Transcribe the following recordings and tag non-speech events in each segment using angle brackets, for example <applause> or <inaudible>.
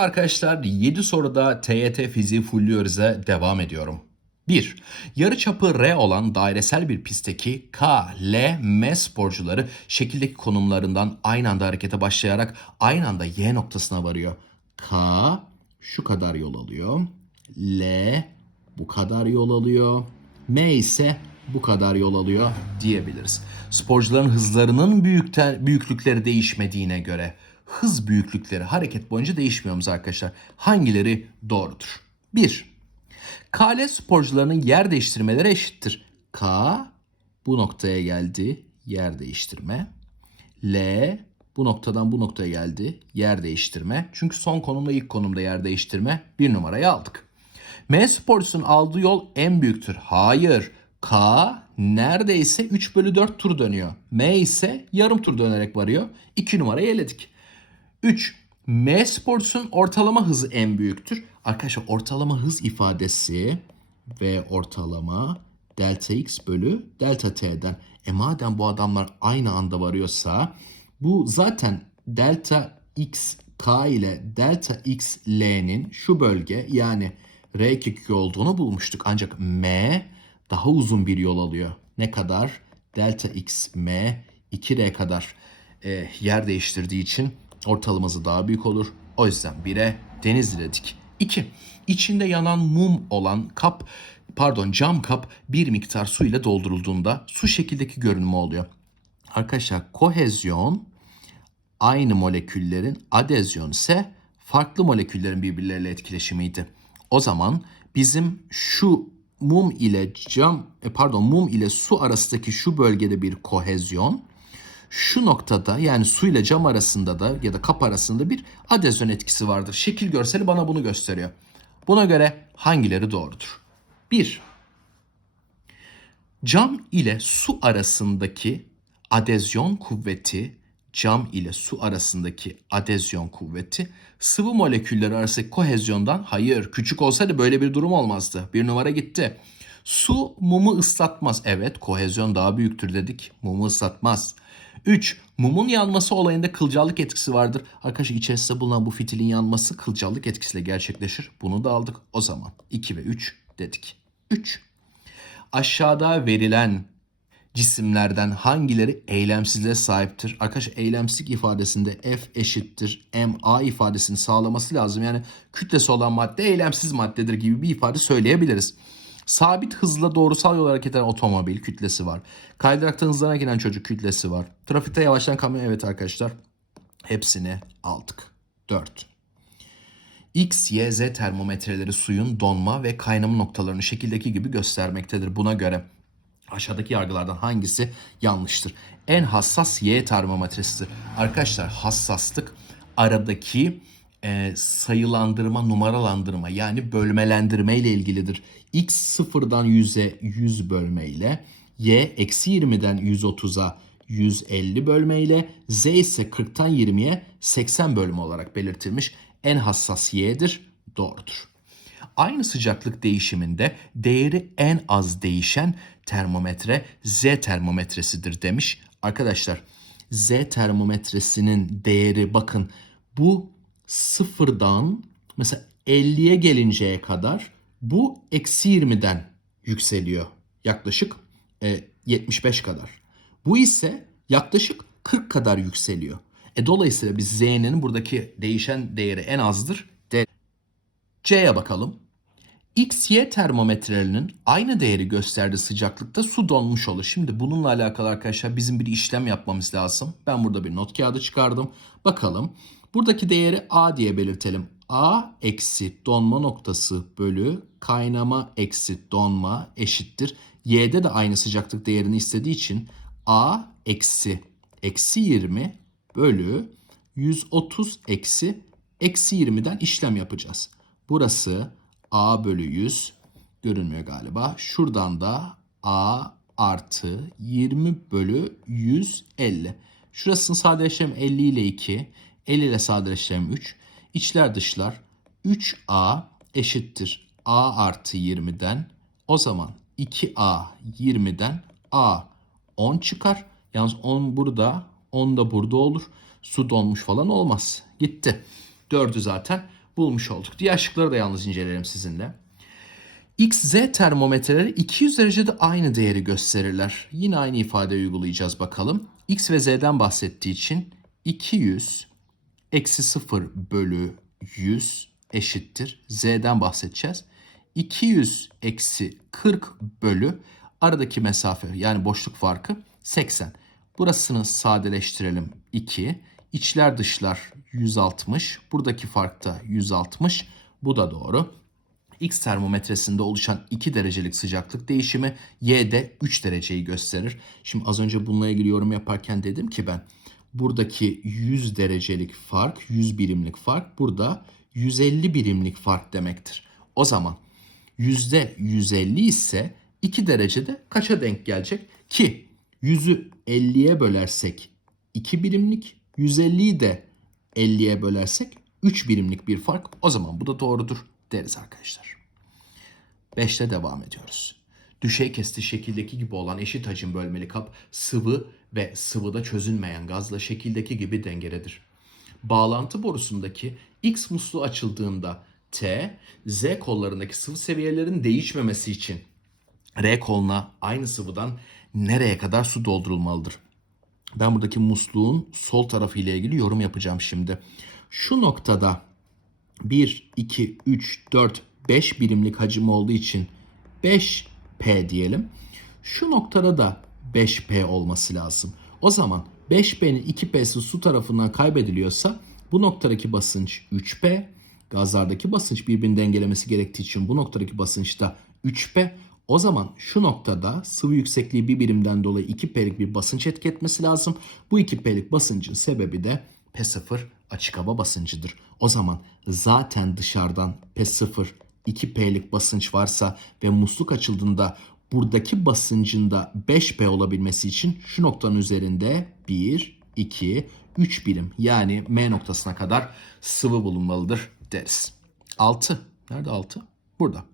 arkadaşlar 7 soruda TYT fiziği fullüyoruz'a devam ediyorum. 1. Yarıçapı R olan dairesel bir pistteki K, L, M sporcuları şekildeki konumlarından aynı anda harekete başlayarak aynı anda Y noktasına varıyor. K şu kadar yol alıyor. L bu kadar yol alıyor. M ise bu kadar yol alıyor diyebiliriz. Sporcuların hızlarının büyükten, büyüklükleri değişmediğine göre hız büyüklükleri hareket boyunca değişmiyoruz arkadaşlar. Hangileri doğrudur? 1. KL sporcularının yer değiştirmeleri eşittir. K bu noktaya geldi. Yer değiştirme. L bu noktadan bu noktaya geldi. Yer değiştirme. Çünkü son konumda ilk konumda yer değiştirme. Bir numarayı aldık. M sporcusunun aldığı yol en büyüktür. Hayır. K neredeyse 3 bölü 4 tur dönüyor. M ise yarım tur dönerek varıyor. 2 numarayı eledik. 3. M sporcusunun ortalama hızı en büyüktür. Arkadaşlar ortalama hız ifadesi ve ortalama delta x bölü delta t'den. E madem bu adamlar aynı anda varıyorsa bu zaten delta x k ile delta x l'nin şu bölge yani r kök olduğunu bulmuştuk. Ancak m daha uzun bir yol alıyor. Ne kadar? Delta x m 2r kadar e, yer değiştirdiği için ortalaması daha büyük olur. O yüzden 1'e deniz dedik. 2. İçinde yanan mum olan kap pardon cam kap bir miktar su ile doldurulduğunda su şekildeki görünümü oluyor. Arkadaşlar kohezyon aynı moleküllerin adezyon ise farklı moleküllerin birbirleriyle etkileşimiydi. O zaman bizim şu mum ile cam e, pardon mum ile su arasındaki şu bölgede bir kohezyon şu noktada yani su ile cam arasında da ya da kap arasında bir adezyon etkisi vardır. Şekil görseli bana bunu gösteriyor. Buna göre hangileri doğrudur? 1. Cam ile su arasındaki adezyon kuvveti, cam ile su arasındaki adezyon kuvveti sıvı molekülleri arasındaki kohezyondan hayır küçük olsaydı böyle bir durum olmazdı. Bir numara gitti. Su mumu ıslatmaz. Evet kohezyon daha büyüktür dedik. Mumu ıslatmaz. 3. Mumun yanması olayında kılcallık etkisi vardır. Arkadaşlar içerisinde bulunan bu fitilin yanması kılcallık etkisiyle gerçekleşir. Bunu da aldık. O zaman 2 ve 3 dedik. 3. Aşağıda verilen cisimlerden hangileri eylemsizliğe sahiptir? Arkadaşlar eylemsizlik ifadesinde F eşittir MA ifadesini sağlaması lazım. Yani kütlesi olan madde eylemsiz maddedir gibi bir ifade söyleyebiliriz. Sabit hızla doğrusal yol hareket eden otomobil kütlesi var. Kaydıraktan hızlanarak inen çocuk kütlesi var. Trafikte yavaşlayan kamyon evet arkadaşlar. Hepsini aldık. 4. X, Y, Z termometreleri suyun donma ve kaynama noktalarını şekildeki gibi göstermektedir. Buna göre aşağıdaki yargılardan hangisi yanlıştır? En hassas Y termometresidir. Arkadaşlar hassaslık aradaki e, sayılandırma, numaralandırma yani bölmelendirme ile ilgilidir. X sıfırdan 100'e 100 bölme ile, Y eksi 20'den 130'a 150 bölme ile, Z ise 40'tan 20'ye 80 bölme olarak belirtilmiş. En hassas Y'dir. Doğrudur. Aynı sıcaklık değişiminde değeri en az değişen termometre Z termometresidir demiş. Arkadaşlar Z termometresinin değeri bakın bu sıfırdan mesela 50'ye gelinceye kadar bu eksi 20'den yükseliyor. Yaklaşık e, 75 kadar. Bu ise yaklaşık 40 kadar yükseliyor. E, dolayısıyla biz Z'nin buradaki değişen değeri en azdır. D. C'ye bakalım. X, Y termometrelerinin aynı değeri gösterdiği sıcaklıkta su donmuş olur. Şimdi bununla alakalı arkadaşlar bizim bir işlem yapmamız lazım. Ben burada bir not kağıdı çıkardım. Bakalım. Buradaki değeri A diye belirtelim. A eksi donma noktası bölü kaynama eksi donma eşittir. Y'de de aynı sıcaklık değerini istediği için A eksi eksi 20 bölü 130 eksi eksi 20'den işlem yapacağız. Burası A bölü 100 görünmüyor galiba. Şuradan da A artı 20 bölü 150. Şurasının sadeleştirem 50 ile 2. 50 ile sadeleştirem 3. İçler dışlar 3A eşittir A artı 20'den. O zaman 2A 20'den A 10 çıkar. Yalnız 10 burada 10 da burada olur. Su donmuş falan olmaz. Gitti. 4'ü zaten bulmuş olduk. Diğer şıkları da yalnız inceleyelim sizinle. X, Z termometreleri 200 derecede aynı değeri gösterirler. Yine aynı ifadeyi uygulayacağız bakalım. X ve Z'den bahsettiği için 200 eksi 0 bölü 100 eşittir. Z'den bahsedeceğiz. 200 eksi 40 bölü aradaki mesafe yani boşluk farkı 80. Burasını sadeleştirelim 2. İçler dışlar 160. Buradaki fark da 160. Bu da doğru. X termometresinde oluşan 2 derecelik sıcaklık değişimi Y'de 3 dereceyi gösterir. Şimdi az önce bununla ilgili yorum yaparken dedim ki ben buradaki 100 derecelik fark, 100 birimlik fark burada 150 birimlik fark demektir. O zaman yüzde 150 ise 2 derecede kaça denk gelecek? Ki 100'ü 50'ye bölersek 2 birimlik, 150'yi de 50'ye bölersek 3 birimlik bir fark. O zaman bu da doğrudur deriz arkadaşlar. 5'te devam ediyoruz. Düşey kesti şekildeki gibi olan eşit hacim bölmeli kap sıvı ve sıvıda çözünmeyen gazla şekildeki gibi dengededir. Bağlantı borusundaki X musluğu açıldığında T, Z kollarındaki sıvı seviyelerin değişmemesi için R koluna aynı sıvıdan nereye kadar su doldurulmalıdır? Ben buradaki musluğun sol tarafı ile ilgili yorum yapacağım şimdi. Şu noktada 1, 2, 3, 4, 5 birimlik hacim olduğu için 5P diyelim. Şu noktada da 5P olması lazım. O zaman 5P'nin 2P'si su tarafından kaybediliyorsa bu noktadaki basınç 3P. Gazlardaki basınç birbirini dengelemesi gerektiği için bu noktadaki basınç da 3P. O zaman şu noktada sıvı yüksekliği bir birimden dolayı 2P'lik bir basınç etki etmesi lazım. Bu 2P'lik basıncın sebebi de P0 açık hava basıncıdır. O zaman zaten dışarıdan P0 2P'lik basınç varsa ve musluk açıldığında buradaki basıncın da 5P olabilmesi için şu noktanın üzerinde 1, 2, 3 birim yani M noktasına kadar sıvı bulunmalıdır deriz. 6. Nerede 6? Burada.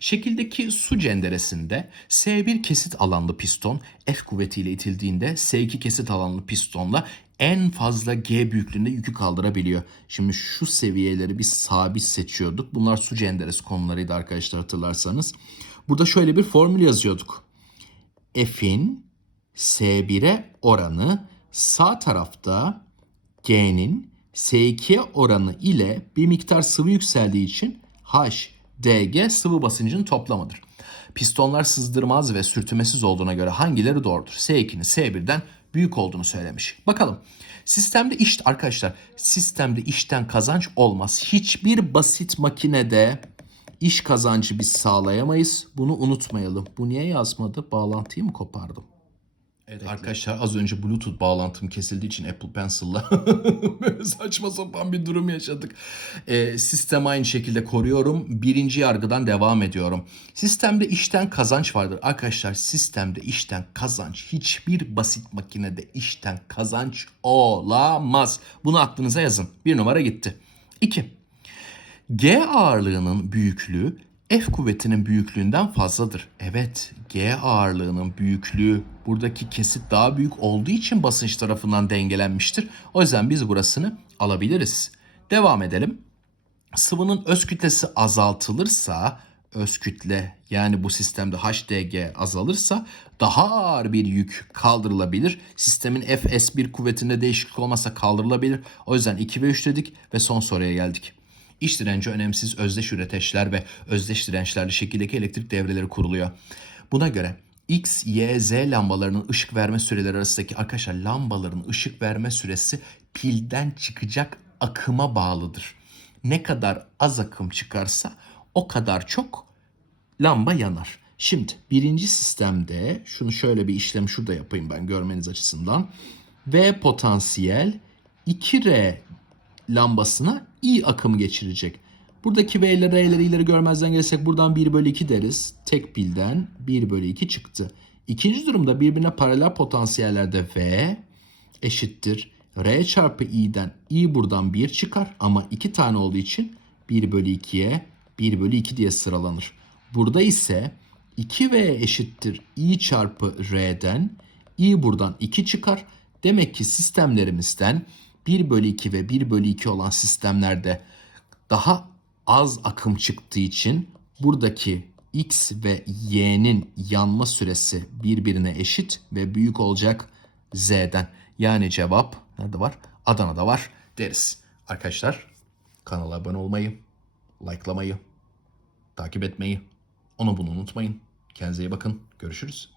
Şekildeki su cenderesinde S1 kesit alanlı piston F kuvvetiyle itildiğinde S2 kesit alanlı pistonla en fazla G büyüklüğünde yükü kaldırabiliyor. Şimdi şu seviyeleri biz sabit seçiyorduk. Bunlar su cenderesi konularıydı arkadaşlar hatırlarsanız. Burada şöyle bir formül yazıyorduk. F'in S1'e oranı sağ tarafta G'nin S2'ye oranı ile bir miktar sıvı yükseldiği için H, DG sıvı basıncının toplamıdır. Pistonlar sızdırmaz ve sürtünmesiz olduğuna göre hangileri doğrudur? S2'nin S1'den büyük olduğunu söylemiş. Bakalım. Sistemde iş arkadaşlar sistemde işten kazanç olmaz. Hiçbir basit makinede iş kazancı biz sağlayamayız. Bunu unutmayalım. Bu niye yazmadı? Bağlantıyı mı kopardım? Evet arkadaşlar az önce Bluetooth bağlantım kesildiği için Apple Pencil'la <laughs> böyle saçma sapan bir durum yaşadık. Ee, sistem aynı şekilde koruyorum. Birinci yargıdan devam ediyorum. Sistemde işten kazanç vardır. Arkadaşlar sistemde işten kazanç hiçbir basit makinede işten kazanç olamaz. Bunu aklınıza yazın. Bir numara gitti. İki. G ağırlığının büyüklüğü F kuvvetinin büyüklüğünden fazladır. Evet, G ağırlığının büyüklüğü buradaki kesit daha büyük olduğu için basınç tarafından dengelenmiştir. O yüzden biz burasını alabiliriz. Devam edelim. Sıvının öz kütlesi azaltılırsa öz kütle yani bu sistemde HDG azalırsa daha ağır bir yük kaldırılabilir. Sistemin FS1 kuvvetinde değişiklik olmazsa kaldırılabilir. O yüzden 2 ve 3 dedik ve son soruya geldik. İç direnci önemsiz özdeş üreteçler ve özdeş dirençlerle şekildeki elektrik devreleri kuruluyor. Buna göre X, Y, Z lambalarının ışık verme süreleri arasındaki arkadaşlar lambaların ışık verme süresi pilden çıkacak akıma bağlıdır. Ne kadar az akım çıkarsa o kadar çok lamba yanar. Şimdi birinci sistemde şunu şöyle bir işlem şurada yapayım ben görmeniz açısından. V potansiyel 2R lambasına I akım geçirecek. Buradaki V ile R'leri ileri görmezden gelsek buradan 1 bölü 2 deriz. Tek pilden 1 bölü 2 çıktı. İkinci durumda birbirine paralel potansiyellerde V eşittir. R çarpı I'den I buradan 1 çıkar ama 2 tane olduğu için 1 bölü 2'ye 1 bölü 2 diye sıralanır. Burada ise 2V eşittir I çarpı R'den I buradan 2 çıkar. Demek ki sistemlerimizden 1 bölü 2 ve 1 bölü 2 olan sistemlerde daha az akım çıktığı için buradaki X ve Y'nin yanma süresi birbirine eşit ve büyük olacak Z'den. Yani cevap nerede var? Adana'da var deriz. Arkadaşlar kanala abone olmayı, likelamayı, takip etmeyi, onu bunu unutmayın. Kendinize iyi bakın. Görüşürüz.